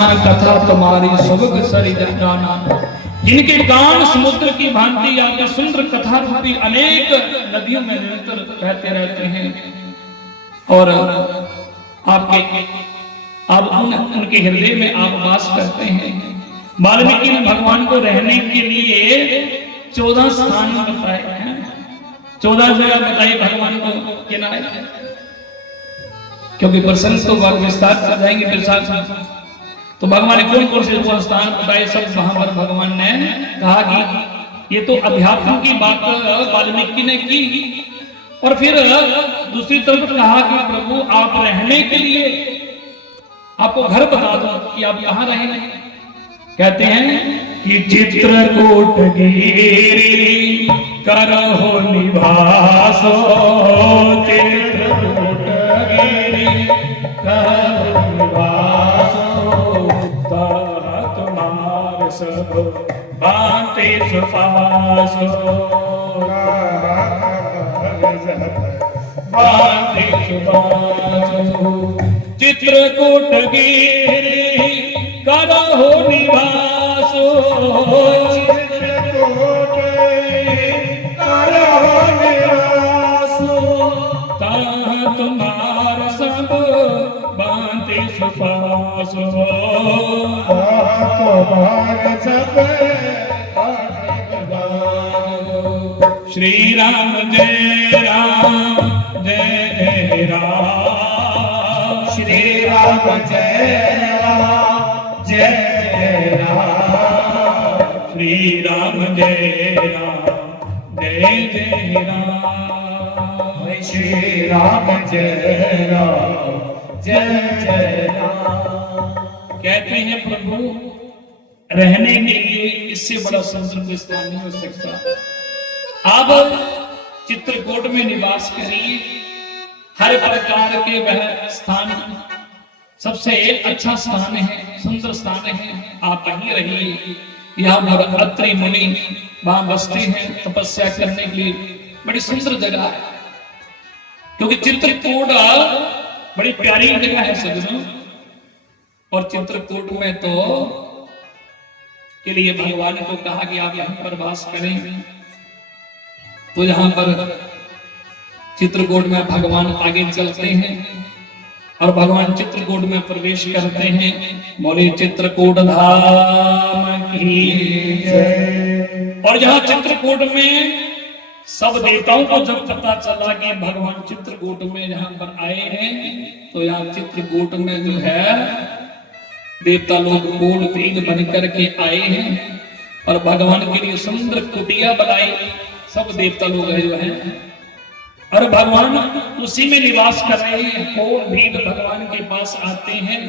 कथा तुम्हारी सुबह सरित जाना, जिनके गान समुद्र की भांति आपके सुंदर कथा रूपी अनेक नदियों में निरंतर बहते रहते हैं। और आपके आप उनके हृदय में आप वास करते हैं। वाल्मीकि ने भगवान को रहने के लिए 14 स्थान बताए हैं, 14 जगह बताई भगवान को किनारे, क्योंकि प्रसंग तो बात विस्तार कर जाएंगे प्रसाद। तो भगवान ने कौन कौन से स्थान बताए, सब वहां पर भगवान ने कहा कि ये तो अध्यात्म की बात वाल्मीकि ने की। और फिर दूसरी तरफ कहा कि प्रभु आप रहने के लिए आपको घर बता दो कि आप कहाँ रहेंगे। कहते हैं कि चित्रकूट गिरी करहो निवासो, चित्रकूट गिरी करहो निवासो, तुम्हार सब बाते सुपासो, बाते सुपासो, चित्रकूट गिरी करहो निवासो, चित्रकूट करहो निवासो, तुम्हार सब बाते सुपासो, तुम्हार सब श्री राम जय राम जय जय राम, श्री राम जय राम जय जय राम, श्री राम जय राम जय जय राम, श्री राम जय राम जय जय राम। कहते हैं प्रभु रहने के लिए इससे बड़ा सुंदर कोई स्थान नहीं हो सकता। आप चित्रकूट में निवास करिए, हर प्रकार के वह स्थान सबसे अच्छा स्थान है, सुंदर स्थान है, आप वहीं रहिए। यहाँ पर अत्रि मुनि वहां बसते हैं तपस्या करने के लिए, बड़ी सुंदर जगह है। क्योंकि चित्रकूट बड़ी प्यारी जगह है सज्जनों, और चित्रकूट में तो के लिए भगवान को कहा कि आप यहाँ पर वास करें। तो यहाँ पर चित्रकूट में भगवान आगे चलते हैं और भगवान चित्रकूट में प्रवेश करते हैं। बोले चित्रकूट धाम की जय। और जहाँ चित्रकूट में सब देवताओं को जब पता चला कि भगवान चित्रकूट में यहाँ पर आए हैं, तो यहाँ चित्रकूट में जो है देवता लोग गोल तेज बन करके आए हैं और भगवान के लिए सुंदर कुटिया बनाई। सब देवता लोग जो है और भगवान उसी में निवास कर रहे हैं। और भी भगवान के पास आते हैं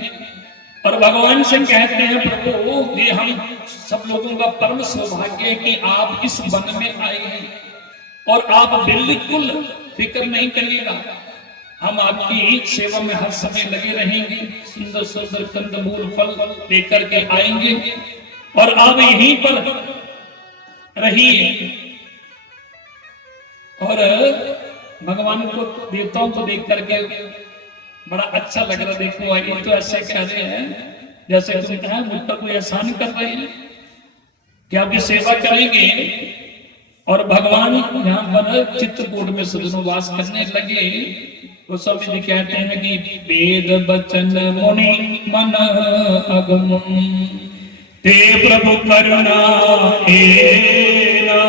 और भगवान से कहते हैं प्रभु ये हम सब लोगों का परम सौभाग्य है कि आप इस वन में आए हैं और आप बिल्कुल फिक्र नहीं करिएगा, हम आपकी सेवा में हर समय लगे रहेंगे। सुंदर सुंदर कंदमूल फल लेकर के आएंगे और आप यहीं पर रहिए। और भगवान को देवताओं को देख करके बड़ा अच्छा लग रहा। देखो ये तो ऐसे कह रहे हैं जैसे तुम कहा मुझ पर कोई एहसान कर रहे हैं कि आपकी सेवा करेंगे। और भगवान यहाँ पर चित्रकूट में सज्जनों वास करने लगे। तो स्वामी जी कहते हैं कि वेद बचन मुनि मन अगम, ते प्रभु करुणा एना,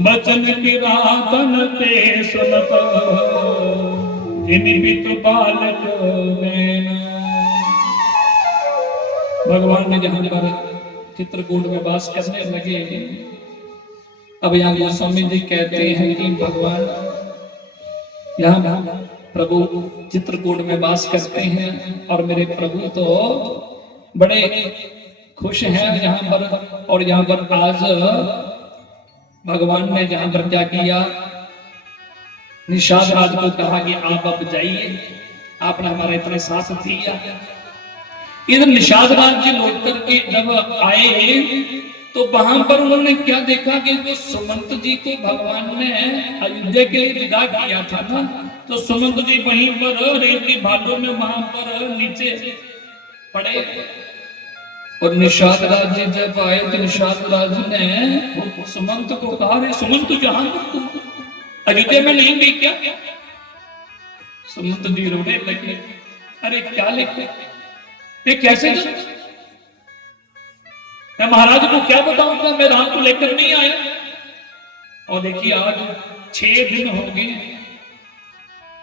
बचन किरातन ते सुनत, जिन बित बालक नैना। भगवान ने जहां पर चित्रकूट में वास करने लगे, अब यहाँ गोस्वामी जी कहते हैं कि भगवान यहाँ प्रभु चित्रकूट में वास करते हैं और मेरे प्रभु तो बड़े खुश हैं यहाँ पर। और यहाँ पर आज भगवान ने जहां पर क्या किया, निषाद राज को कहा कि आप अब जाइए, आपने हमारा इतना साथ दिया। इधर निषाद राज जी लौट करके जब आए तो वहां पर उन्होंने क्या देखा कि जो सुमंत जी को भगवान ने अयोध्या के लिए विदा किया था ना, तो सुमंत जी वहीं पर रेत की भाटों में वहां पर नीचे पड़े। और निषाद राज जी जब आए तो निषाद राज ने सुमंत को कहा, रे सुमंत जहां तुम अयोध्या में नहीं गई क्या? सुमंत जी रोने लगे, अरे क्या लेके, ये कैसे तो? मैं महाराज को क्या बताऊंगा, मैं राम को लेकर नहीं आया। और देखिए आज 6 दिन हो गए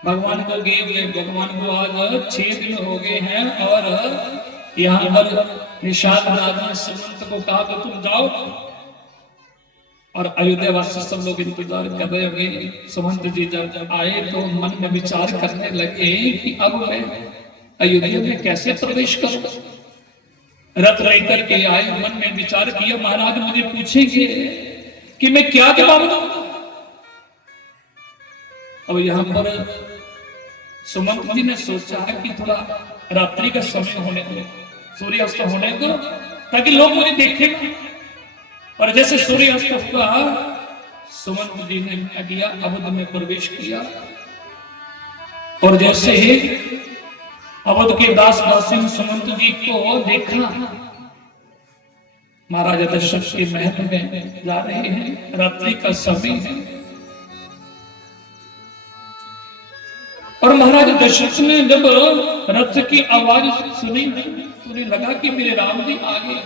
भगवान को गए हुए, भगवान को आज 6 दिन हो गए हैं। और यहाँ पर निषाद राजा सुमंत को कहा कि तुम जाओ। और अयोध्या वासी सब लोग इंतजार कर रहे होंगे। सुमंत जी जब आए तो मन में विचार करने लगे कि अब मैं अयोध्या में कैसे प्रवेश करूं। रथ लेकर के आए, मन में विचार किया महाराज मुझे पूछेंगे कि मैं क्या जवाब दूंगा। अब यहां पर सुमंत जी ने सोचा है कि थोड़ा रात्रि का समय होने दो, सूर्यास्त होने दो, ताकि लोग मुझे देखें। और जैसे सूर्यास्त हुआ सुमंत जी ने क्या किया, अवध में प्रवेश किया। और जैसे अवध के दास दासी सुमंत जी को देखा, महाराजा दशरथ के महल में जा रहे हैं, रात्रि का समय है। और महाराज दशरथ ने जब रथ की आवाज सुनी तो उन्हें लगा कि मेरे राम जी आ गए।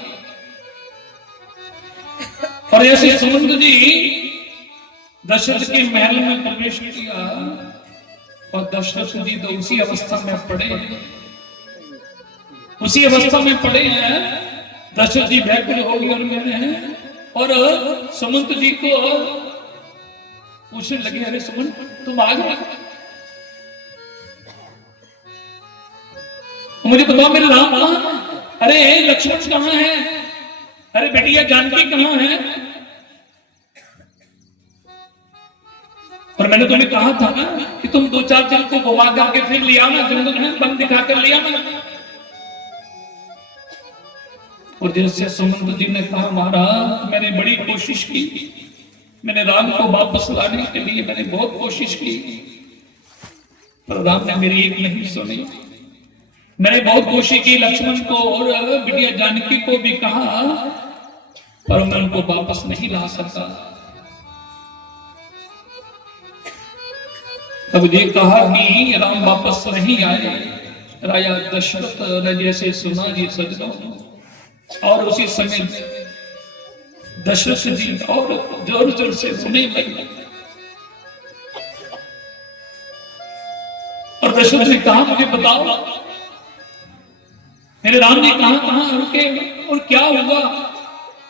और ऐसे सुमंत जी दशरथ के महल में प्रवेश किया। और दशरथ जी तो उसी अवस्था में पड़े हैं, उसी अवस्था में पड़े हैं। दशरथ जी व्याकुल हो गए हैं। और सुमंत जी को पूछने लगे, अरे सुमंत तुम आ गए, मुझे बताओ मेरे राम कहां? अरे लक्ष्मण कहां है? अरे बेटिया जानकी कहां है? और मैंने तुम्हें कहा था ना कि तुम 2-4 दिन को घुमा करके फिर ले आना, जंगल में बन दिखाकर ले आना। और जैसे सुमंत जी ने कहा, महाराज मैंने बड़ी कोशिश की, मैंने राम को वापस लाने के लिए मैंने बहुत कोशिश की, पर राम ने मेरी एक नहीं सुनी। मैंने बहुत कोशिश की, लक्ष्मण को और बिटिया जानकी को भी कहा, पर मैं उनको वापस नहीं ला सका। तब ये कहा कि राम वापस नहीं आए। राजा दशरथ ने जैसे सुना जी सजनों, और उसी समय दशरथ जी और जोर जोर से रोने लगे। और दशरथ ने कहा, मुझे बताओ मेरे राम जी कहां कहां रुके और क्या हुआ।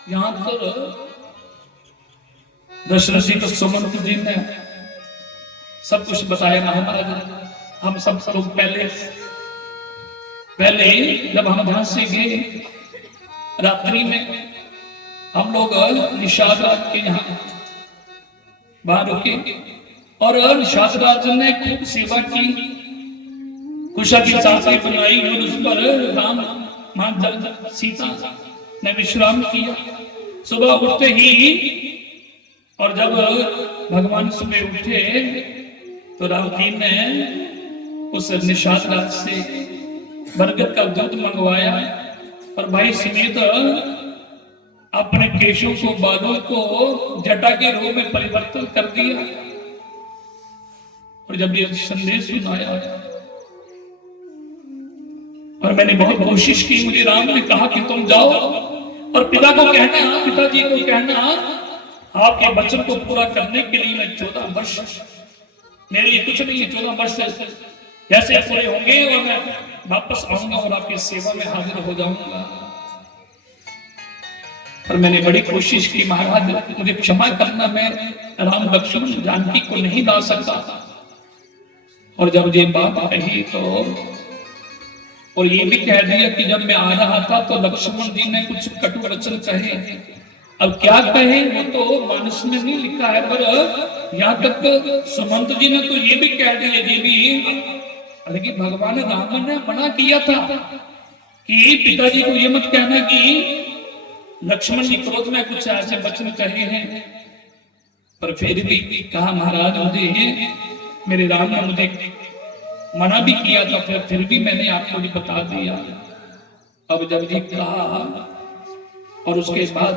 यहां पर दशरथ जी को सुमंत जी ने सब कुछ बताया। महाराज हम सब लोग पहले जब हम वहां से गए, रात्रि में हम लोग निषाद राज के यहाँ बाहर रुके। और निषाद राज ने खूब सेवा की, कुशा की चादर बनाई और उस पर राम मां सीता ने विश्राम किया। सुबह उठते ही, और जब भगवान सुबह उठे तो राम जी ने उस निषाद राज से बरगद का दूध मंगवाया और भाई समेत अपने केशों को, बालों को जटा के रूप में परिवर्तन कर दिया। और जब ये संदेश सुनाया, और मैंने बहुत कोशिश की, मुझे राम ने कहा कि तुम जाओ और पिता को कहना, पिताजी को कहना, आपके वचन को पूरा करने के लिए मैं 14 वर्ष, मेरे लिए कुछ नहीं है, 14 वर्ष जैसे पूरे होंगे और मैं वापस आऊंगा और आपकी सेवा में हाजिर हो जाऊंगा। और मैंने बड़ी कोशिश की, महाराज मुझे क्षमा करना, मैं राम लक्ष्मण जानकी को नहीं ला सकता। और जब ये बात कही तो, और ये भी कह दिया कि जब मैं आ रहा था तो लक्ष्मण जी ने कुछ कटु वचन कहे। अब क्या कहे वो तो मानस में नहीं लिखा है, पर यहाँ तक सुमंत जी ने तो ये भी कह दिया, ये भी, लेकिन भगवान राम ने मना किया था कि पिताजी को ये मत कहना कि लक्ष्मण जी क्रोध में कुछ ऐसे वचन कहे हैं। पर फिर भी कहा, महाराज मुझे मेरे राम ने मुझे मना भी किया था, फिर भी मैंने आपको भी बता दिया। अब जब जी कहा और उसके बाद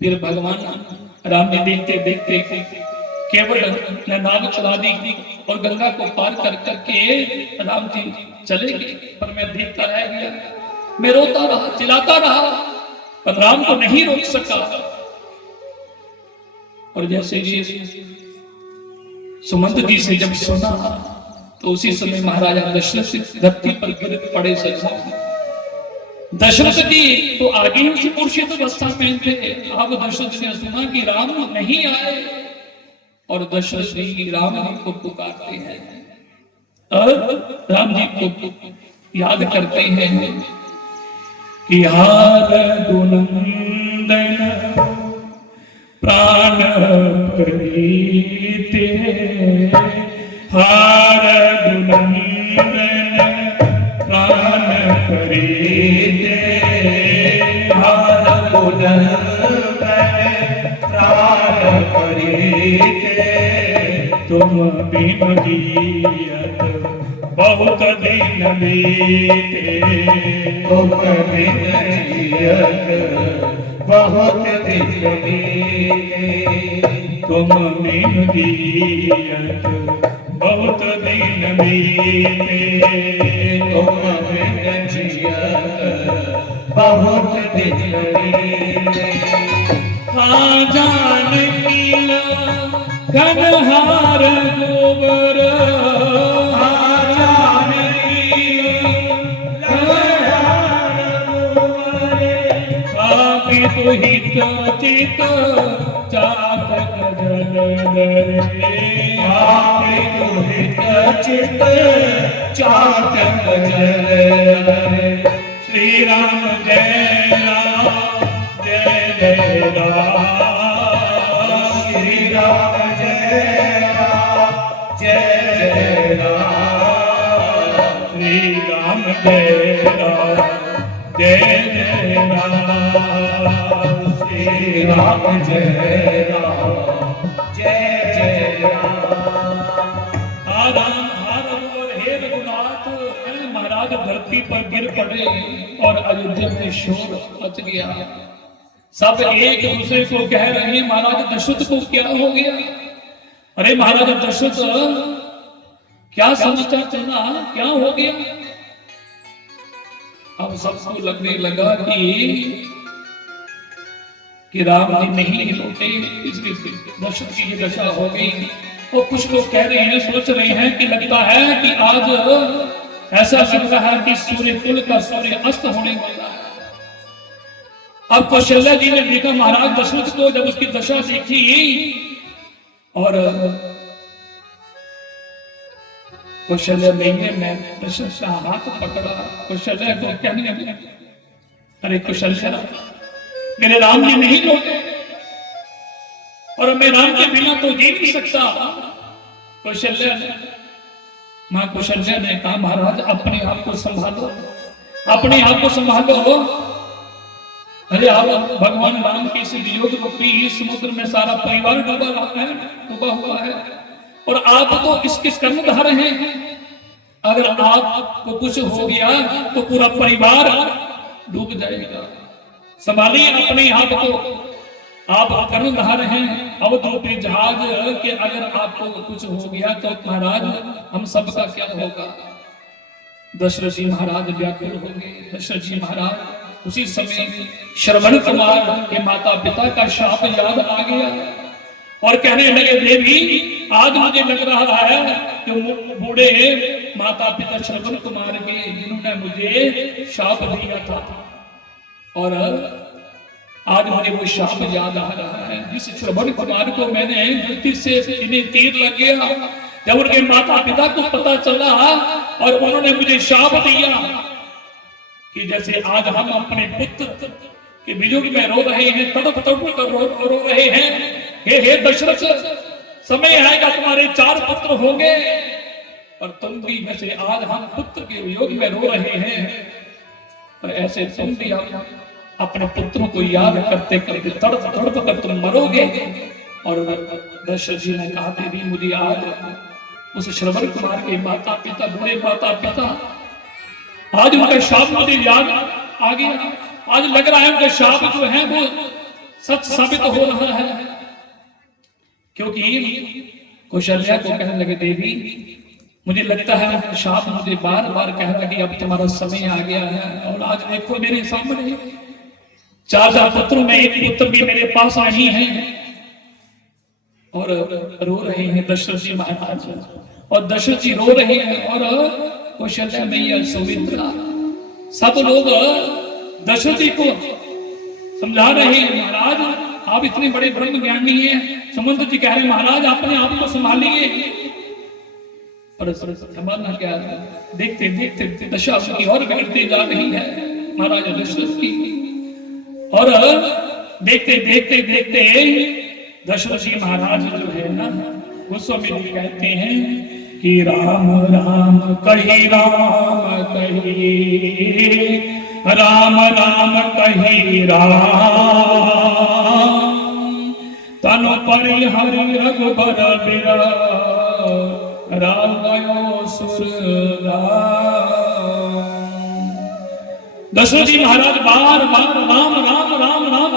फिर भगवान राम जी देखते देखते केवल ने नाव चला दी और गंगा को पार कर करके राम जी चले गए। पर मैं देखता रह गया, मैं रोता रहा, चिल्लाता रहा, पर राम को नहीं रोक सका। और जैसे जी सुमंत जी से जब सुना तो उसी समय महाराजा दशरथ धरती पर गिर पड़े। दशरथ जी तो आगे ही उसी मूर्छित अवस्था में थे। अब दशरथ ने सुना कि राम नहीं आए और दशरथ जी राम जी को पुकारते हैं और राम जी को याद करते हैं कि हार गुनंदन प्राण प्रीते, हार गुनंदन प्राण प्रीते, हार गुनंदन प्राण प्रीते, तुम बिन जियत बहुत दिन बीते, तुम बिन जियत बहुत दिन बीते, तुम बिन जियत बहुत दिन बीते, तुम बिन जियत बहुत दिन बीते। हाँ जानकी घनहार गोबर, हाँ जानकी घनहार गोबर, आपी तो हित चित चातक जल रे, आपी तो हित चित चातक जल रे। श्री राम जय राम जय जय राम, श्री राम जय राम जय जय राम, श्री राम जय राम जय जय राम, श्री राम जय राम जय जय राम। हे रघुनाथ, महाराज धरती पर गिर पड़े और अयोध्या में शोर मच गया। सब एक दूसरे को कह रहे हैं महाराज दशरथ को क्या हो गया? अरे महाराज दशरथ क्या समाचार चला, क्या हो गया? अब सबको लगने लगा कि राम जी नहीं लौटे, इसलिए दशरथ की ये दशा हो गई। और कुछ लोग कह रहे हैं, सोच रहे हैं कि लगता है कि आज ऐसा लग रहा है कि सूर्य कुल का सूर्य अस्त होने वाला है। अब कौशल्या जी ने देखा महाराज दशरथ को, जब उसकी दशा देखी और कौशल्या ने दशरथ का हाथ पकड़ा। कौशल्या को कहने लगे, अरे कौशल्या, मेरे राम जी नहीं लौटे और मैं राम के बिना तो जी नहीं सकता। कौशल्या मां कौशल्या ने कहा, महाराज अपने आप को संभालो, अपने आप को संभालो। अरे आप भगवान राम के इस वियोग रूपी समुद्र में सारा परिवार डूबा हुआ है और आप तो इसके कर्णधार हैं। अगर आपको कुछ हो गया तो पूरा परिवार डूब जाएगा। संभालिए अपने आप को, आप कर्णधार हैं। अब तो जहाज के अगर आपको कुछ हो गया तो महाराज हम सबका क्या होगा? दशरथ जी महाराज व्याकुल हो गए। दशरथ जी महाराज उसी समय श्रवण कुमार के माता पिता का शाप याद आ गया और कहने लगे, देवी आज मुझे लग रहा है कि बूढ़े माता पिता श्रवण कुमार के, जिन्होंने मुझे शाप दिया था, और आज मुझे वो शाप याद आ रहा है। जिस श्रवण कुमार को मैंने गलती से इन्हें तीर लग गया, जब उनके माता पिता को पता चला और उन्होंने मुझे शाप दिया कि जैसे आज हम अपने पुत्र के वियोग में रो रहे हैं, तड़प तड़प रो रहे हैं। हे दशरथ, समय आएगा तुम्हारे 4 पुत्र होंगे और तुम भी जैसे आज हम पुत्र के वियोग में रो रहे हैं, तो ऐसे तुम भी अपने पुत्रों को याद करते करते तड़प तड़प कर तुम मरोगे। और दशरथ जी ने कहा, देवी मुझे आज उस श्रवण कुमार के माता पिता, बूढ़े माता पिता आज उनका शाप मुझे याद आ गया। आज लग रहा है उनका शाप जो है वो सच साबित हो रहा है, क्योंकि कौशल्या को कहने लगे देवी मुझे लगता है शाप मुझे बार बार कह रहा कि अब तुम्हारा समय आ गया है। और आज देखो मेरे सामने 4 पुत्रों में एक पुत्र भी मेरे पास नहीं है और रो रहे हैं दशरथ जी महाराज, और दशरथ जी रो रहे हैं और कौशल्या मैया सुमित्रा सब लोग दशरथ जी को समझा रहे हैं महाराज आप इतने बड़े ब्रह्म ज्ञानी हैं। सुमंत जी कह रहे हैं महाराज अपने आप को संभालिए, और संभालना क्या, देखते देखते दशा की और बिगड़ती जा रही है महाराज दशरथ की। और देखते देखते देखते दशरथ जी महाराज जो है ना गोस्वामी जी कहते हैं कि राम राम कही राम कही, राम राम कही राम, तनु परिहरि रघुबर बिरा, राम गयो सुरराम। दशरथ जी महाराज बार बार राम राम राम राम,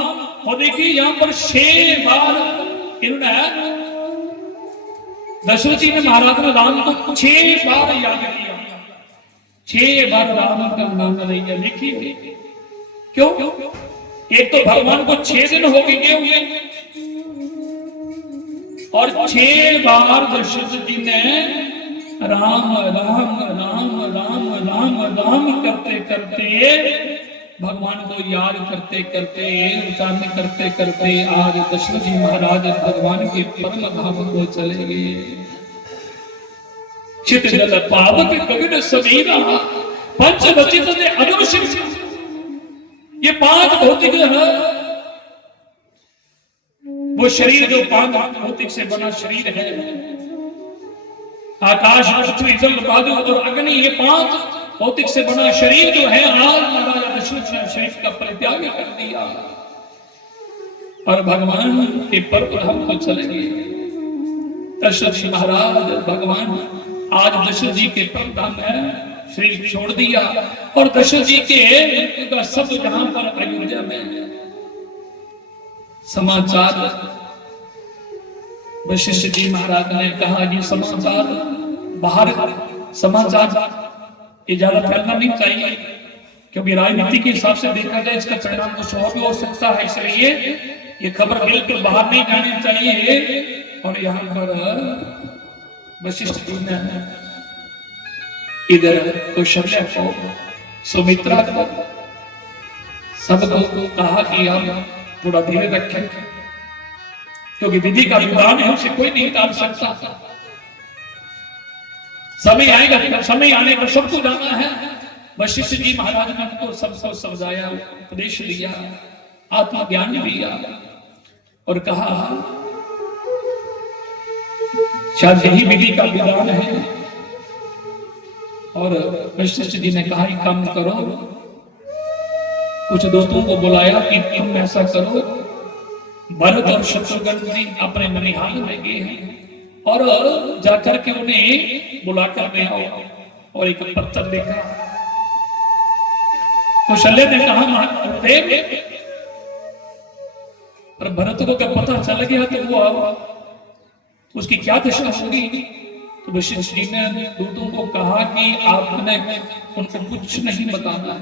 और देखिए यहां पर 6 बार इन्होंने दशरथ जी ने महाराज ने राम को 6 बार याद किया, 6 बार राम का नाम लिया। देखिए क्यों, एक तो भगवान को 6 दिन हो गए हुए और 6 बार दशरथ जी ने राम राम राम राम राम राम करते करते भगवान को याद करते करते उच्चारण करते करते आज दशरथ जी महाराज भगवान के परम धाम को चले गए। चित जल पावक गगन समीरा, पंच वचित ने अनुशिव, ये 5 भौतिक है वो शरीर जो 5 भौतिक से बना शरीर है, आकाश पृथ्वी जल वायु और अग्नि, ये 5 भौतिक से बना शरीर जो है आज महाराजा दशरथ ने शरीर का परित्याग कर दिया और भगवान के परम धाम को चले गए। दशरथ जी महाराज भगवान आज दशरथ जी के परम धाम में शरीर छोड़ दिया और दशरथ जी के सब जहां पर अयोध्या में समाचार वशिष्ठ जी महाराज ने कहा कि समाचार बाहर समाचार ये ज्यादा फैलना नहीं चाहिए, क्योंकि राजनीति के हिसाब से देखा जाए इसका परिणाम कुछ और भी हो सकता है, इसलिए ये खबर बिल्कुल बाहर नहीं जानी चाहिए। और यहाँ पर वशिष्ठ जी ने इधर कौशल्या को सुमित्रा को सबको कहा कि आप थोड़ा धीरे रखें, क्योंकि विधि का विधान है उसे कोई नहीं टाल सकता। समय आएगा, समय आने पर सबको जाना है। वशिष्ठ जी महाराज ने तो सबको समझाया, उपदेश दिया, आत्मज्ञान दिया और कहा शायद यही विधि का विधान है। और वशिष्ठ जी ने कहा एक काम करो, कुछ दोस्तों को बुलाया कि तुम ऐसा करो, भरत और शत्रुघ्न जी अपने ननिहाल में गए हैं और जाकर के उन्हें बुलाकर ले आओ। और एक पत्र लिखा। कौशल्या ने कहा महादेव, पर भरत को क्या पता चल गया तो वो उसकी क्या दशा होगी। तो वशिष्ठ जी ने दूतों को कहा कि आपने उनको कुछ नहीं बताना है,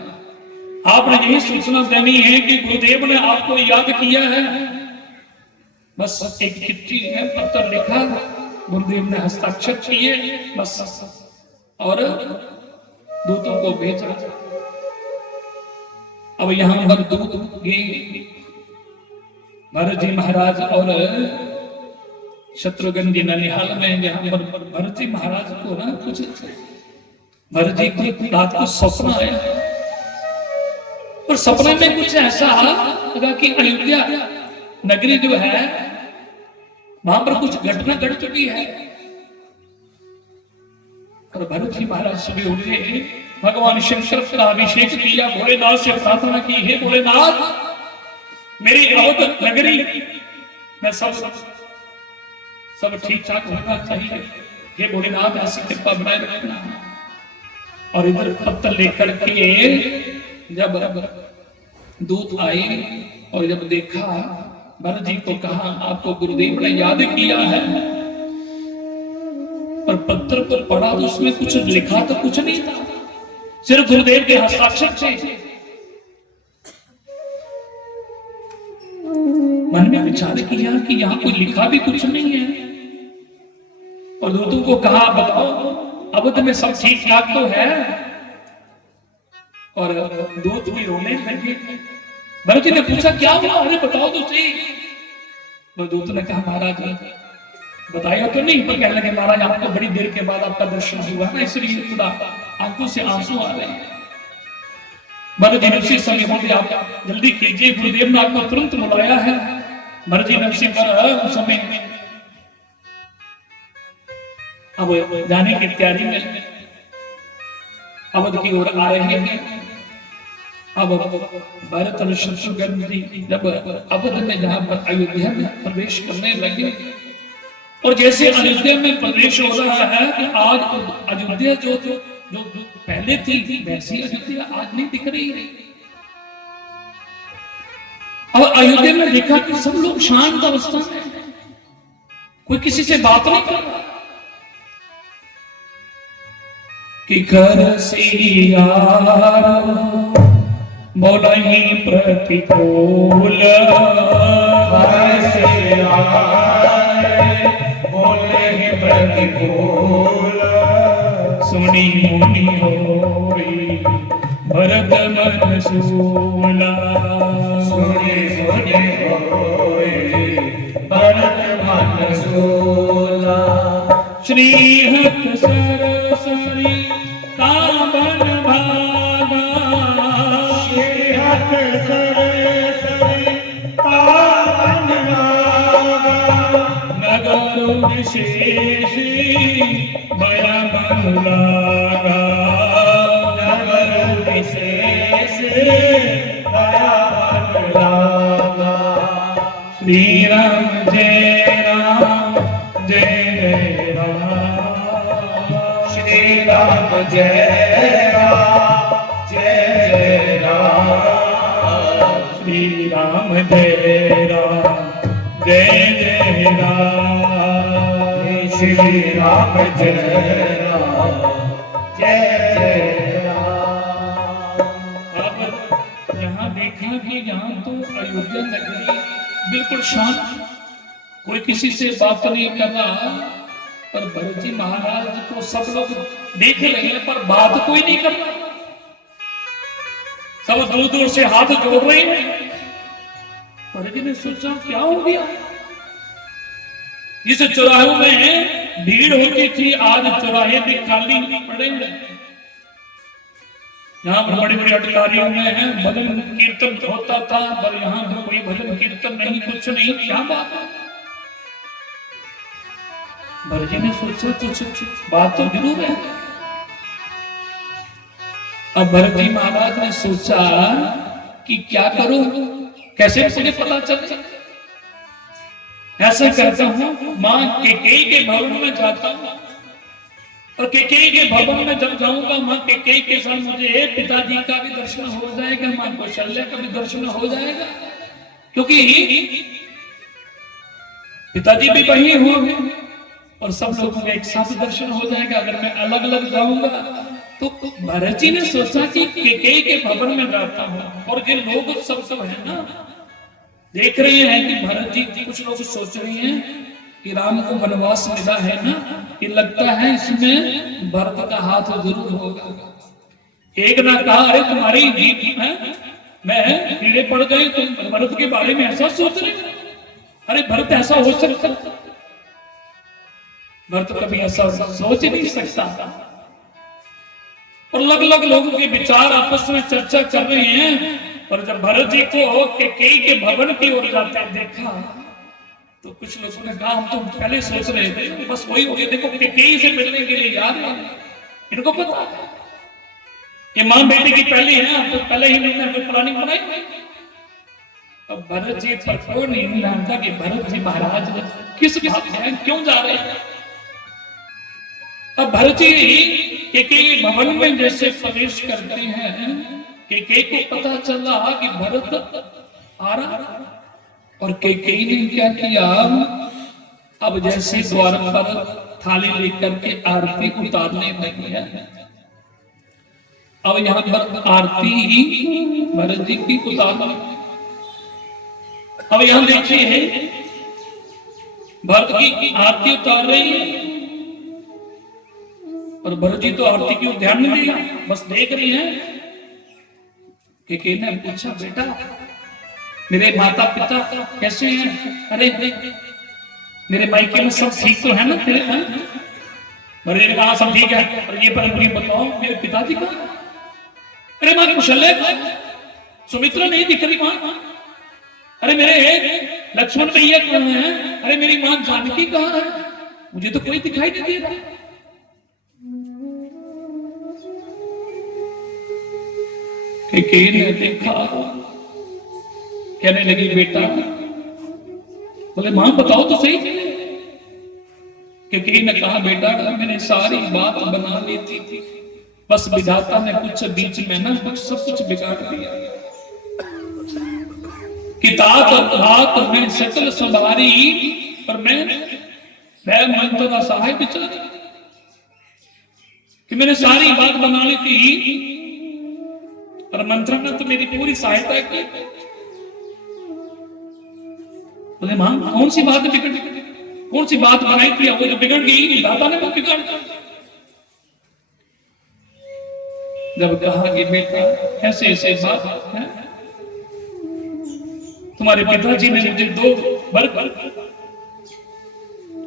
आपने यही सूचना देनी है कि गुरुदेव ने आपको याद किया है। बस एक चिट्ठी है, पत्र लिखा, गुरुदेव ने हस्ताक्षर किए बस, और दूतों को भेजा। अब यहां पर दूत गए, भरत जी महाराज और शत्रुघ्न जी ननिहाल में। यहाँ पर भरत जी महाराज को ना कुछ भरत जी को रात को सपना आया, और सपने में कुछ ऐसा लगा कि अयोध्या नगरी जो है वहां पर कुछ घटना घट चुकी है। और भरत जी महाराज सुबह उठे, भगवान शंकर का अभिषेक किया, भोलेनाथ से प्रार्थना की, हे भोलेनाथ मेरी अवध नगरी में सब ठीक ठाक होना चाहिए, हे भोलेनाथ ऐसी कृपा बनाए रखना। और इधर पत्थर लेकर के जब दूत आई और जब देखा, भरत जी को कहा आपको गुरुदेव ने याद किया है, पर पत्थर पर पड़ा तो उसमें कुछ लिखा तो कुछ नहीं था, सिर्फ गुरुदेव के हस्ताक्षर थे। मन में विचार किया कि यहाँ कोई लिखा भी कुछ नहीं है, और दूतों को कहा बताओ अवध में सब ठीक ठाक तो है, और दूत भी रोने लगे। भरत जी ने पूछा क्या हुआ, अरे बताओ तो सही। वो दूत ने कहा महाराज बताया तो नहीं, पर कहने लगे महाराज आपको बड़ी देर के बाद आपका दर्शन हुआ ना, इसलिए थोड़ा आंखों से आंसू आ रहे हैं। भरत जी ने उसी समय बोले आप जल्दी कीजिए, गुरुदेव ने आपको तुरंत बुलाया है। भरत जी ने उसी उस समय अब जाने की तैयारी में अवध की ओर आ रहे हैं। अब भरत और शत्रुघ्न जी जब अवध में जहां पर अयोध्या में प्रवेश करने लगे, और जैसे अयोध्या में प्रवेश हो रहा है कि आज अयोध्या जो पहले थी वैसी अयोध्या आज नहीं दिख रही है। और अयोध्या में देखा कि सब लोग शांत अवस्था में, कोई किसी से बात नहीं कर रहा कि कर बोला ही प्रतिकूल, बोले ही प्रतिकूल, सुनी मुनि होई भरत मन सूला, सुनी सुनी होई भरत मन सूला। श्री हत सरसरी तावन भागा, श्री हत सरसरी तावन भागा, नगर विशेषी बया मन लागा, नगर विशेष बया मन लागा। श्री राम जय राम जय राम, श्री राम जय राम जय राम, श्री राम जय राम जय राम, श्री राम जय राम जय राम। अब यहाँ देखा कि यहाँ तो अयोध्या नगरी बिल्कुल शांत, कोई किसी से बात नहीं कर रहा, पर भरत जी महाराज को सब लोग देख रहे हैं पर बात कोई नहीं कर रहा, सब दूर दूर से हाथ जोड़ रहे हैं। भरत जी ने सोचा क्या हो गया, जिस चौराहों में भीड़ होती थी आज चौराहे भी खाली पड़ेंगे। यहाँ पर बड़ी बड़ी अटकारियों में भजन कीर्तन होता था, पर यहाँ तो कोई भजन कीर्तन नहीं, कुछ नहीं, क्या बात है। भरत जी ने सोचा कुछ बात तो जरूर है। अब भरत जी महाराज ने सोचा कि क्या करूं, कैसे मुझे पता चले। ऐसा करता हूं, मां कैकेयी के भवन में जाता हूं, और कैकेयी के भवन में जब जाऊंगा मां कैकेयी के साथ मुझे पिताजी का भी दर्शन हो जाएगा, मां कौशल्या का भी दर्शन हो जाएगा, क्योंकि पिताजी भी वही होंगे और सब लोगों का एक साथ दर्शन हो जाएगा। अगर मैं अलग अलग जाऊंगा तो भरत जी ने सोचा कि कैकेयी के भवन में जाता हूं, और जो लोग सब है ना देख रहे हैं कि भरत जी, कुछ लोग सोच रहे हैं कि राम को वनवास मिला है ना, कि लगता है इसमें भरत का हाथ जरूर होगा। एक ना कहा अरे तुम्हारी जीत है, मैं कीड़े पड़ गए, तुम भरत के बारे में ऐसा सोच रहे, अरे भरत ऐसा हो सकता, भरत कभी ऐसा सोच नहीं सकता। और अलग अलग लोगों के विचार आपस में चर्चा कर रहे हैं। और जब भरत जी को कैकेयी के भवन की ओर जाते देखा तो कुछ लोगों ने कहा हम तो पहले सोच रहे थे बस वही हो गया, देखो कैकेयी से मिलने के लिए यार इनको पता है ये मां बेटी की पहली है, अब तो पहले ही मिलने की प्लानिंग बनाई। अब भरत जी पर कोई नहीं जानता कि भरत जी महाराज किस बात में क्यों जा रहे हैं। अब भरत जी के भवन में जैसे प्रवेश करते हैं के को पता चला कि भरत आ रहा, और के ने क्या किया, अब जैसे द्वार पर थाली लेकर के आरती उतारने लगी है। अब यहां पर आरती भरत जी की उतारना। अब यहां देखिए भरत की आरती उतार रही है और भरत जी तो आरती की ध्यान नहीं दिया, बस देख रही है। के ने पूछा, बेटा मेरे माता पिता कैसे हैं? अरे मेरे मायके में सब ठीक तो है ना तेरे? भरत ने कहा सब ठीक है, और ये पर मुझे बताओ मेरे पिताजी का? अरे मां कुशल है, सुमित्रा नहीं दिख रही मां। अरे मेरे लक्ष्मण भैया कहाँ हैं? अरे मेरी मां जानकी कहाँ है? मुझे तो कोई दिखाई नहीं दे रहा। ने देखा, कहने लगी, बेटा, बोले मां बताओ तो सही। के ने कहा, बेटा मैंने सारी बात बना ली थी, बस विधाता ने कुछ बीच में ना कुछ सब कुछ बिगाड़ दिया। किताब हाथ में सकल संभारी, पर मैं मन तो सहाय बिचार कि मैंने सारी बात बना ली थी, पर मंत्रा ने तो मेरी पूरी सहायता की। बोले मां कौन सी बात बिगड़, कौन सी बात बनाई थी वो जो बिगड़ गई? दादा ने वो बिगाड़ दिया। जब कहा कि बेटा ऐसे ऐसे बात है, तुम्हारे पिताजी ने मुझे दो वर,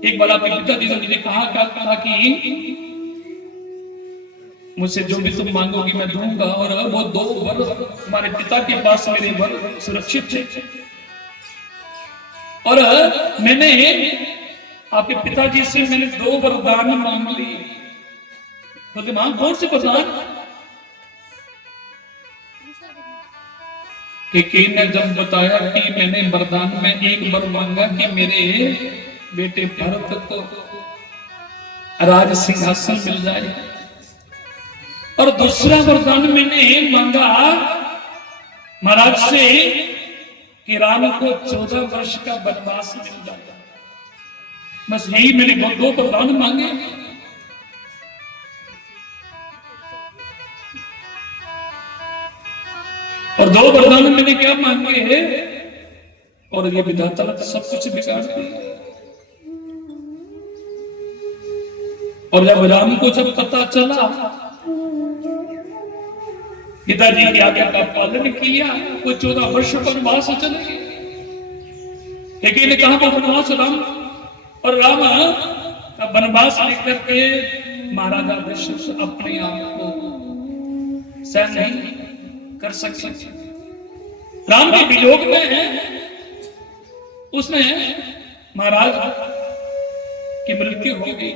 एक बार आपके पिताजी ने मुझे कहा कि मुझसे जो भी तुम मांगोगी मैं दूंगा, और वो दो वर तुम्हारे पिता के पास मेरे वर सुरक्षित थे, और मैंने आपके पिताजी से मैंने दो वरदान मांग लिए। बोले मां कौन से वरदान? के ने जब बताया कि मैंने वरदान में एक वर मांगा कि मेरे बेटे भरत को राज सिंहासन मिल जाए, और दूसरा वरदान मैंने मांगा महाराज से कि राम को 14 वर्ष का वनवास मिल जाए। बस यही मैंने दो वरदान मांगे। और दो वरदान मैंने क्या मांगे हैं, और ये विधाता ने सब कुछ बिगाड़ दिया। और जब राम को जब पता चला, पिताजी की आज्ञा का पालन किया, वो 14 वर्ष वनवास चले गए। लेकिन ने कहा वनवास राम, और राम वनवास लेकर के महाराजा दशरथ अपने आप को सहन नहीं कर सकते। राम के वियोग में उसने महाराज की मृत्यु हो गई,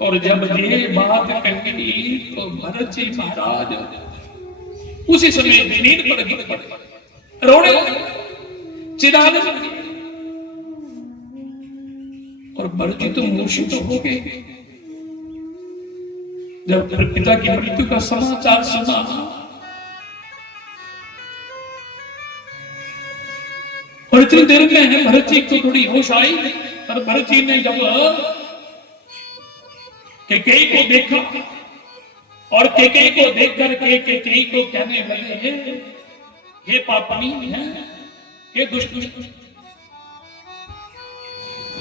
और जब ये बात कही तो भरत जी महाराज उसी समय नींद पर गिर पड़े, रोने चिल्लाने लगे, और भरत जी तो मूर्छित हो गए। जब पिता की मृत्यु का समाचार सुना, और इतनी देर में भरत जी को थोड़ी होश आई, और भरत जी ने जब केकई को देखा, और केकई को देख करके केकई को कहने लगे, हे पापनी है, हे दुष्ट,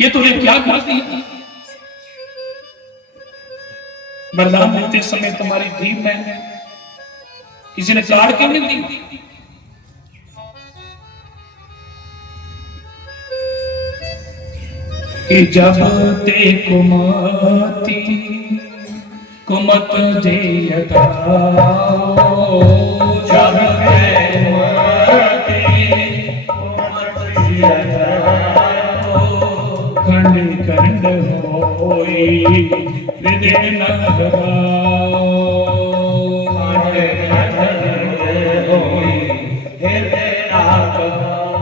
ये तूने क्या कर दिया? वरदान देते समय तुम्हारी जीभ में किसी ने काट क्यों नहीं दी? कि जब ते कुमति कुमत जेयता, जब ते कुमति कुमत जेयता, खंड खंड होई हृदय न लगाओ, खंड खंड होई हृदय न लगाओ।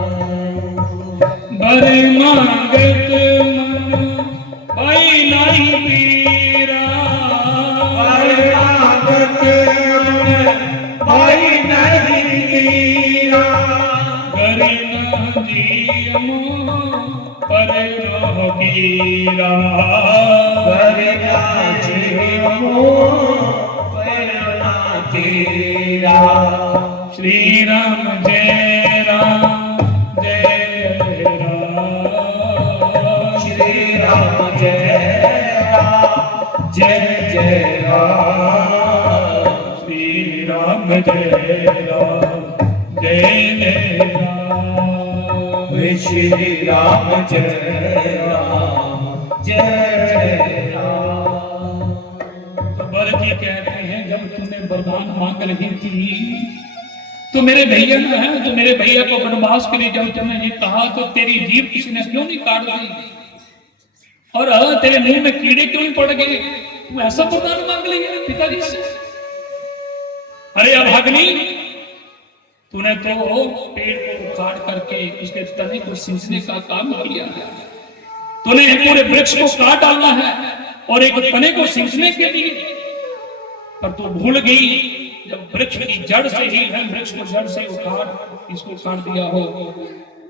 बरे मांगत मन भाई नहीं पीरा, मीरा करना जीवो करना तेरा। श्री राम जय राम जय राम। श्री राम जय राम जय राम। श्री राम जय राम जय राम। श्री राम जय राम जय राम। तो भरत जी कहते हैं जब तूने वरदान मांग रही थी तो मेरे भैया ने है तो मेरे भैया को वनवास के लिए जब तुमने ये कहा तो तेरी जीभ किसी ने क्यों नहीं काट दी और तेरे मुंह में कीड़े क्यों नहीं पड़ गए? तू ऐसा वरदान मांग लिया पिताजी से? अरे अभाग्नि, तूने तो पेड़ को काट करके उसके तने को सींचने का काम किया है। तूने पूरे वृक्ष को काट डालना है और एक तने को सींचने के लिए, पर तू भूल गई जब वृक्ष की जड़ से ही है, वृक्ष को जड़ से उखाड़ इसको काट दिया हो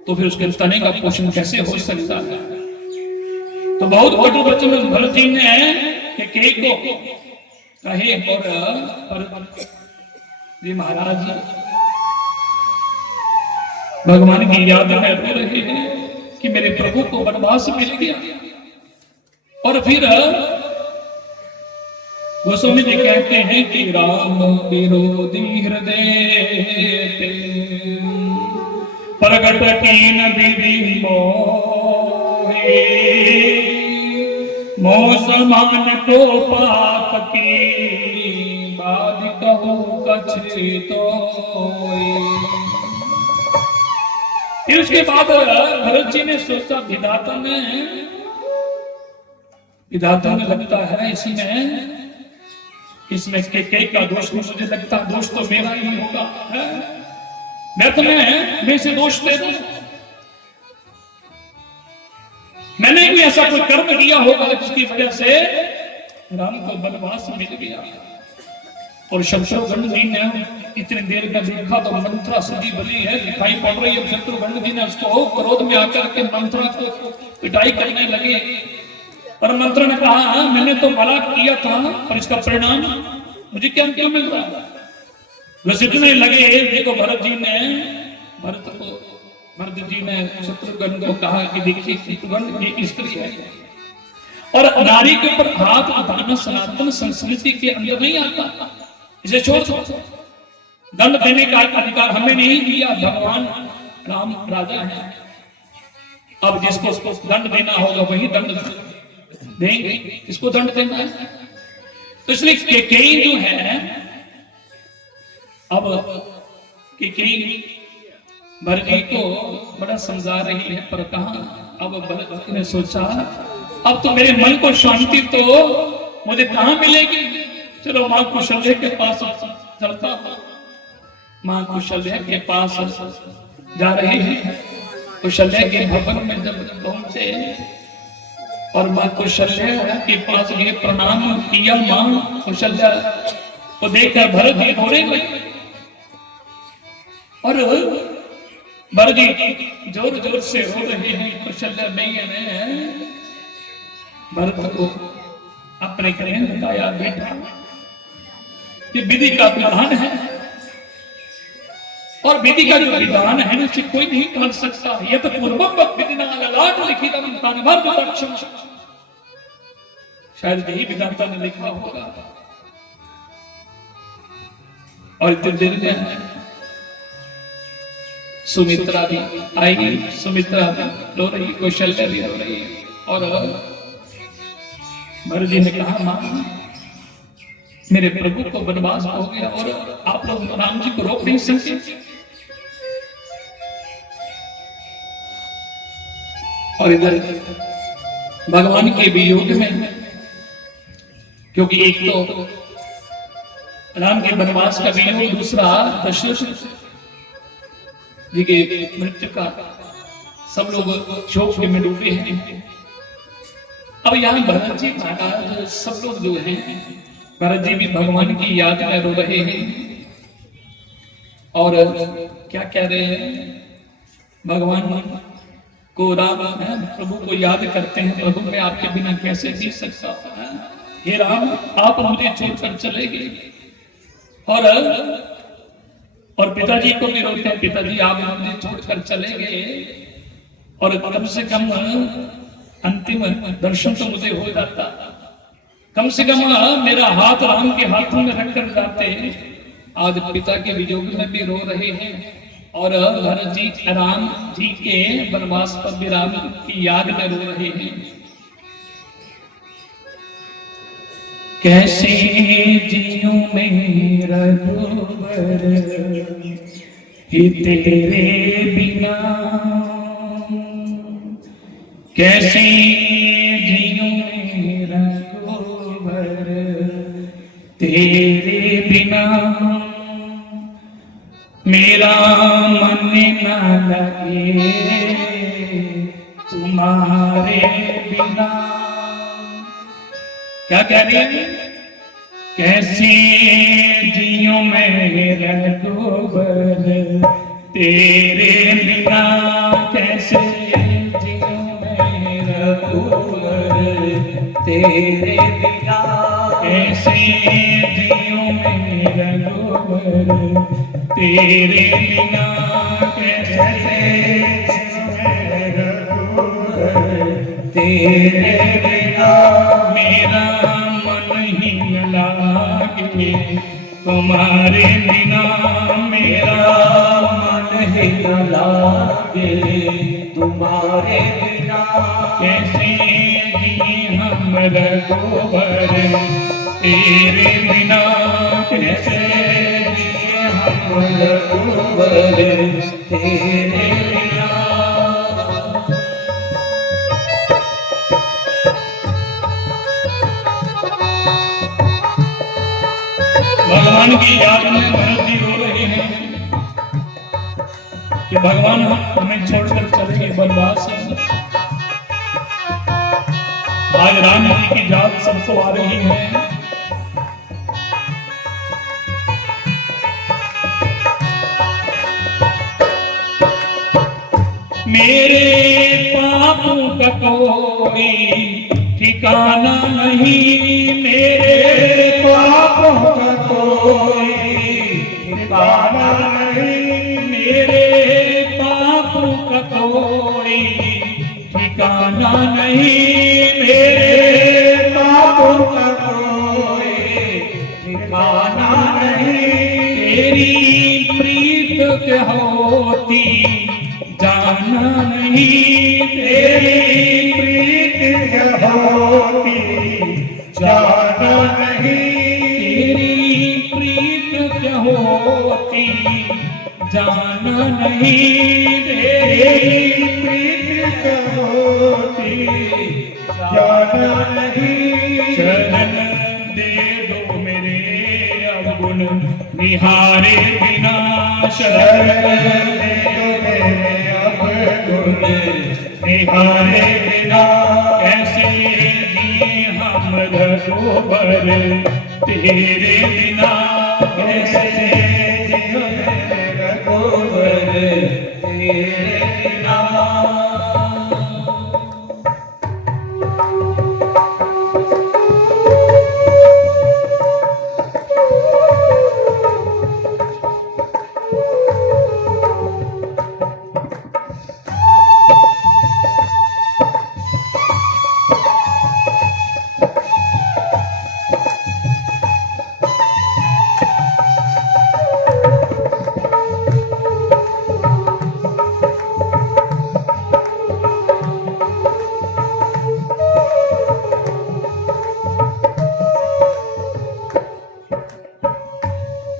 तो फिर उसके तने का पोषण कैसे हो सकता है? तो बहुत कटु वचन भरत जी ने कई को कहे और जी महाराज भगवान की याद में रो रहे हैं कि मेरे प्रभु को वनवास मिल गया। और फिर गोस्वामी जी कहते हैं कि राम विरोधी हृदय प्रगट कीन विधि मोहे, मोह समान को पाप की बात कहो कछ तो। फिर उसके बाद भरत जी ने सोचा विधाता ने लगता है इसमें के का दोष मुझे लगता है दोष तो मेरा ही होगा, मैं से दोष दे दूं। मैंने भी ऐसा कोई कर्म किया होगा जिसकी वजह से राम को वनवास मिल गया। और शत्रुघ्न जी ने इतनी देर का देखा तो मंत्रा सजी बली है दिखाई पड़ रही है। शत्रुघ्न जी ने उसको क्रोध में आकर के मंत्रा को पिटाई करने लगे और मंत्रा ने कहा मैंने तो भला किया था पर इसका परिणाम मुझे क्या क्या मिल रहा है? बस इतने लगे देखो भरत जी ने शत्रुघ्न को कहा कि देखिए शत्रुघ्न ये स्त्री है और नारी के ऊपर हाथ उठाना सनातन संस्कृति के अंदर नहीं आता, इसे छोड़ दो। दंड देने का अधिकार हमें नहीं दिया, भगवान राम राजा है। अब जिसको दंड देना होगा वही दंड देंगे, किसको दंड देना है? तो इसलिए केकई जो है अब केकई भरत जी को बड़ा समझा रही है पर कहा अब भरत ने सोचा अब तो मेरे मन को शांति तो मुझे कहां मिलेगी? चलो मां कौशल्या के पास चलता हूं। मां कौशल्या के पास जा रहे हैं। कौशल्या के भवन में जब पहुंचे और मां कौशल्या के पास गए, प्रणाम किया। मां कौशल्या को देखकर भरत जी रोने लगे और भरत जी जोर जोर से रो रहे हैं। कौशल्या मैया ने भरत को अपने कन्हैया बताया बेटा ये विधि का विधान है और विधि का जो विधान है उसे कोई नहीं कर सकता। ये तो पूर्वम विधिना ललाट लिखितम तानवर्तक्षम, शायद यही विधाता ने लिखा होगा। और इतनी देर में सुमित्रा भी आई। सुमित्रा रो रही, कौशल्या भी रो रही और भरत जी ने कहा मां मेरे प्रभु को वनवास हो गया और आप लोग राम जी को रोक नहीं सकते। और इधर भगवान के वियोग में, क्योंकि एक तो राम के वनवास का वियोग, दूसरा दशरथ जी के मृत्यु का, सब लोग शोक में डूबे हैं। अब यहाँ भरत जी महाराज सब लोग जो हैं, भरत जी भी भगवान की याद में रो रहे हैं और क्या कह रहे हैं, भगवान को राम है, प्रभु को याद करते हैं, प्रभु मैं आपके बिना कैसे जी सकता हूं, हे राम आप मुझे छोड़कर चले गए। और पिताजी को भी रोकते हैं, पिताजी आप मुझे छोड़कर चले गए और कम से कम अंतिम दर्शन तो मुझे हो जाता, कम से कम मेरा हाथ राम के हाथों में रखकर जाते। आज पिता के वियोग में भी रो रहे हैं और भरत जी राम जी के वनवास पर विराम की याद में रो रहे हैं। कैसे जियूं मैं रघुवर ही तेरे बिना, कैसे जियूं मैं रघुवर तेरे बिना, मेरा मन न लगे तुम्हारे बिना। क्या कह रही है? कैसे जियूं मैं रघुवर तेरे बिना, कैसे जियूं मैं रघुवर तेरे बिना, कैसे जियूं मैं रघुवर तेरे बिना, कैसे तेरे बिना, मेरा मन ही न लागे तुम्हारे बिना, मेरा मन ही न लागे तुम्हारे बिना। कैसे जी हम रघुवर तेरे बिना, कैसे जिए हम रघुवर तेरे बिना। भगवान की याद में भरत जी रो रहे हैं कि भगवान हमें छोड़कर चले गए वनवास। आज राम जी की याद सबको आ रही है। मेरे पापों का कोई ठिकाना नहीं, मेरे पापों का कोई ठिकाना नहीं, मेरे पापों का कोई ठिकाना नहीं, मेरे पापों का कोई ठिकाना नहीं। तेरी प्रीत के होती जाना नहीं, तेरी प्रीत होती जाना नहीं, तेरी प्रीत क्या होती जाना नहीं, तेरी प्रीत होती जाना नहीं। शरण दे दो मेरे अवगुण निहारे बिना, शरण दे दो मेरे अवगुण निहारे बिना, कैसे जी हम रघुवर तेरे बिना, कैसे जी रघुवर तेरे बिना।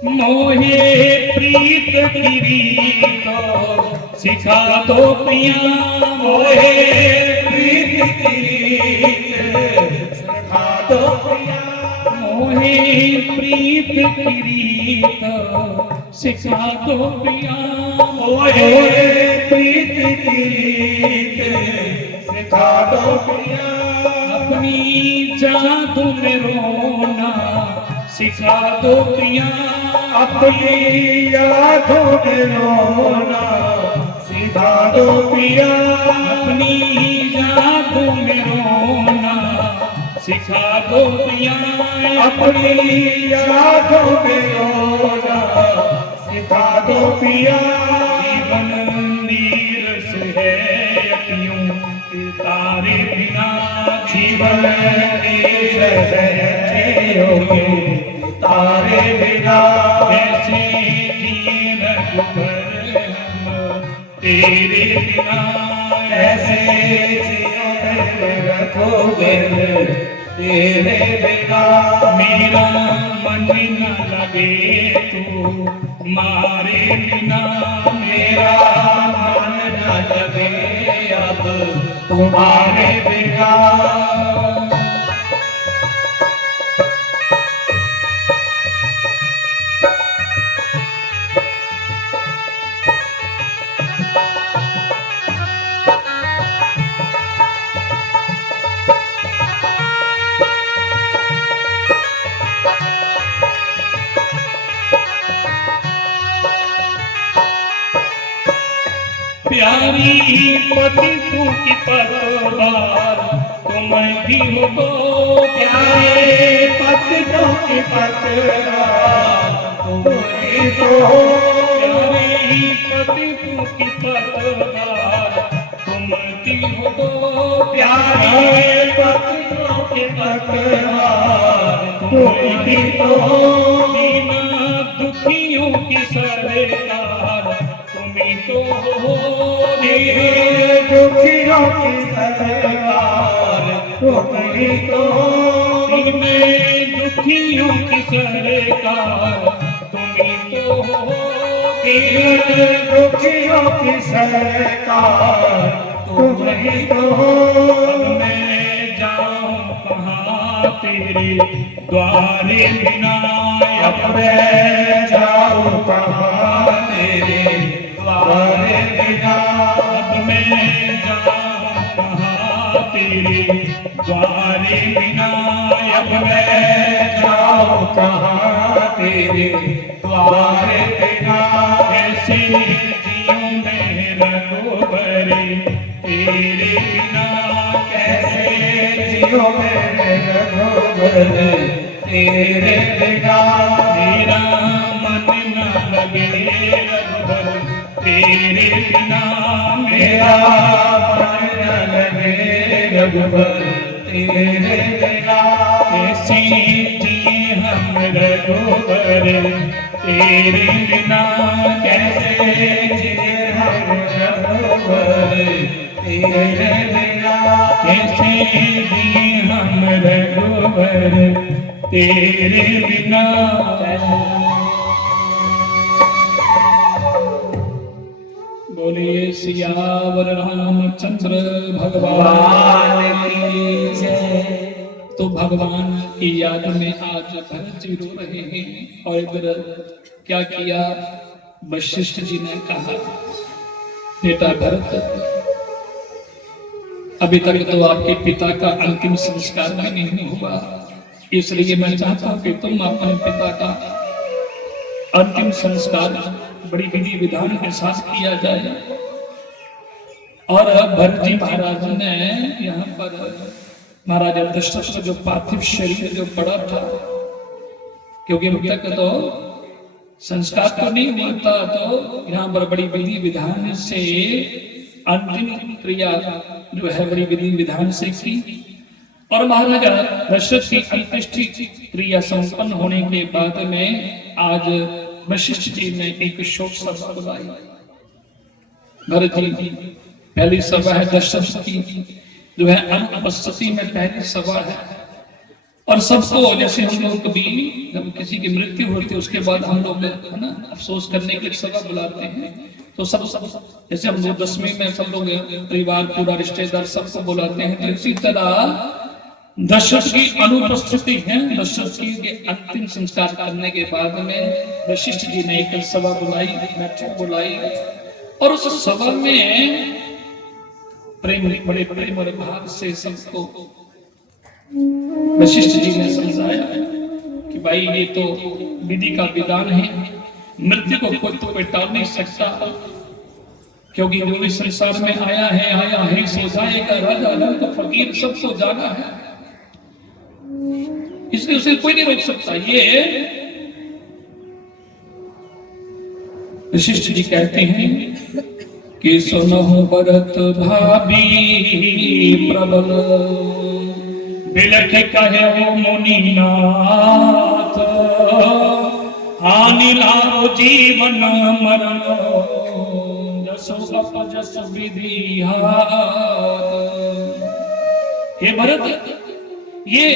मोहे प्रीत की रीत सिखा दो पिया, मोहे प्रीत की रीत सिखा दो पिया, मोहे प्रीत की रीत सिखा दो पिया, मोहे प्रीत की रीत सिखा दो पिया। अपनी जादू में रोना सिखा दो पिया, अपनी यादों में रोना सिखा दो पिया अपनी यादों में रोना सिखा दो पिया, अपनी यादों में रोना सिखा दो पिया। जीवन नीरस है अखियों के तारे बिना, जीवन नीरस है तारे बिना। कैसे जिए रघुबर हम तेरे बिना, ऐसे जिए रघुबर तेरे बिना। मेरा मन न लगे तू मारे बिना, मेरा मन न लगे अब तुम्हारे बिना। प्यारी पति तू की पतवार तुम भी हो तो प्यारे पतियों की पतवार तुम ही तो हो। प्यारी पति तू की पतवार तुम भी हो तो प्यारे पतियों की पतवार तुम ही तो हो। बिना दुखियों की सरकार तुम ही तो हो, दीन दुखियों की सरकार तुम ही तो हो। में दुखियों की सरकार तुम ही तो हो, दीन दुखियों की सरकार तुम ही तो हो। मैं जाऊं कहाँ तेरे द्वारे बिना, अब मैं जाऊं कहाँ तेरे द्वारे बिना। अब मैं जाऊं कहाँ तेरे द्वारे बिना, अब मैं जाऊं कहाँ तेरे द्वारे बिना। ऐसे जियों में रघुबर तेरे बिना, कैसे जियो मेरे रघुबर तेरे बिना। मेरा मन न लगे रघुबर तेरे बिना, मेरा मन न लगे रघुबर तेरे बिना। कैसे जिए हम रघुबर तेरे बिना, कैसे जिए हम रघुबर तेरे बिना। कैसे जिए हम रघुबर तेरे बिना। बोलिए सियावर रामचंद्र भगवान की जय। तो भगवान की याद में आज भरत जी रो रहे हैं। और इधर क्या किया, वशिष्ठ जी ने कहा बेटा भरत, अभी तक तो आपके पिता का अंतिम संस्कार भी नहीं हुआ, इसलिए मैं चाहता हूं कि तुम अपने पिता का अंतिम संस्कार बड़ी विधि विधान के साथ किया जाए। और भरत जी महाराज ने यहाँ पर महाराजा दशरथ का जो पार्थिव शरीर जो पड़ा था, क्योंकि अभी तक तो संस्कार तो नहीं हुआ था, तो यहाँ पर बड़ी विधि विधान से अंतिम क्रिया जो है बड़ी विधि विधान से की। और महाराजा दशरथ की अंत्येष्टि क्रिया संपन्न होने के बाद में आज वशिष्ठ जी ने एक शोक सभा बुलाई। भरत जी पहली सभा है दशरथ की, जो है अनुपस्थिति में पहली सभा है। और सबको जैसे हम लोग कभी जब किसी की मृत्यु होती है उसके बाद हम लोग है ना अफसोस करने की सभा बुलाते हैं, तो सब जैसे हम लोग 10वीं में सब लोग परिवार पूरा रिश्तेदार सबको बुलाते हैं, तो इसी तरह दशरथ की अनुपस्थिति है। दशरथ जी के अंतिम संस्कार करने के बाद में वशिष्ठ जी ने एक सभा बुलाई, बैठक बुलाई, और उस सभा में प्रेम बड़े प्रेम और भाव से सबको वशिष्ठ जी ने समझाया कि भाई ये तो विधि का विधान है, मृत्यु को कोई तो टाल नहीं सकता। क्योंकि जो इस संसार में आया है सो जाएगा, राजा अनंत फकीर सबको जाना है, इसलिए उसे कोई नहीं रोक सकता। ये वशिष्ठ जी कहते हैं कि सुनो भरत भाभी प्रबल, बिलख कहे वो मुनिनाथ, हानि लाओ जीवन मरण, जसो अपजस विधि हाथ। हे भरत, ये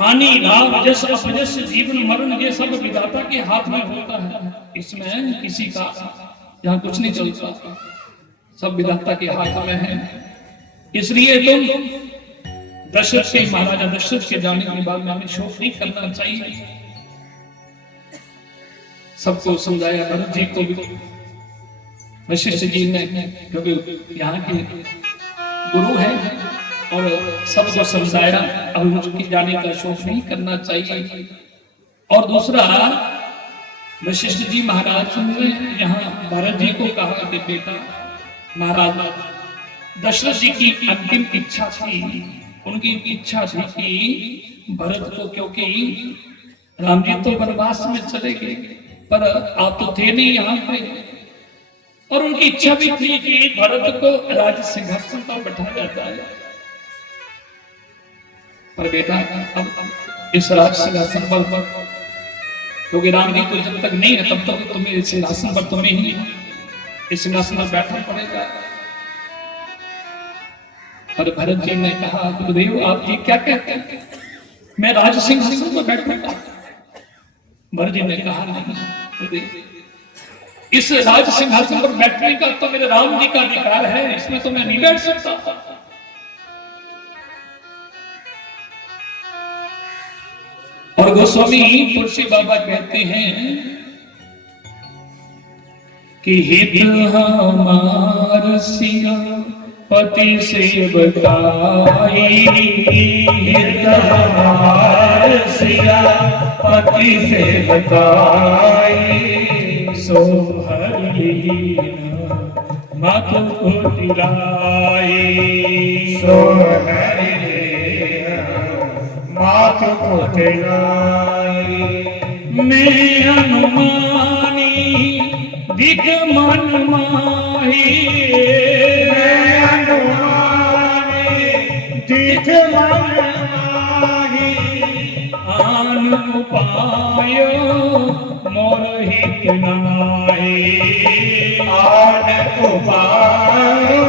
हानि लाभ जस अपजस जीवन मरण ये सब विधाता के हाथ में होता है, इसमें किसी का यहाँ कुछ नहीं चलता, सब विधाता के हाथ में है। इसलिए तुम दशरथ के महाराजा दशरथ के जाने के बाद में हमें शोक नहीं करना चाहिए। सबको समझाया, भरत जी को भी वशिष्ठ जी ने, क्योंकि यहाँ के गुरु हैं, और सबको समझाया अब उसकी जाने का शोक नहीं करना चाहिए। और दूसरा, वशिष्ठ जी महाराज ने यहाँ भरत जी को कहा कि बेटा महाराज दशरथ जी की अंतिम इच्छा थी, उनकी इच्छा थी कि भरत को, क्योंकि राम जी तो वनवास में चले गए पर आप तो थे नहीं यहाँ पे, और उनकी इच्छा भी थी कि भरत को राज सिंहासन पर बैठाया जाए। पर बेटा अब इस राज सिंहासन पर, क्योंकि राम जी तो जब तक नहीं है तब तक तुम्हें इस सिंहासन पर तुम्हें ही इस सिंहासन पर बैठना पड़ेगा। और भरत जी ने कहा, गुरुदेव आप जी क्या कहते हैं, मैं राज सिंहासन पर बैठूंगा। भरत जी ने कहा, नहीं, इस राज सिंहासन पर बैठने का तो मेरे राम जी का अधिकार है, इसमें तो मैं नहीं बैठ सकता। और गोस्वामी तुलसी बाबा कहते हैं कि हित हमार सिया पति से बताई, हित हमार सिया पति से बताई, सो हरि मातु को दिलाई, सो हरि मातु को दिलाई। मैं अनुमानी दिख मन माही, मैं अनुमानी दिख मन माही, आन उपायो मोर हित नाई, आन उपायो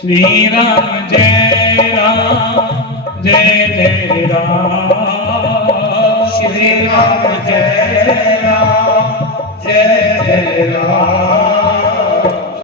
श्री राम जय राम जय जय राम, श्री राम जय राम जय जय राम।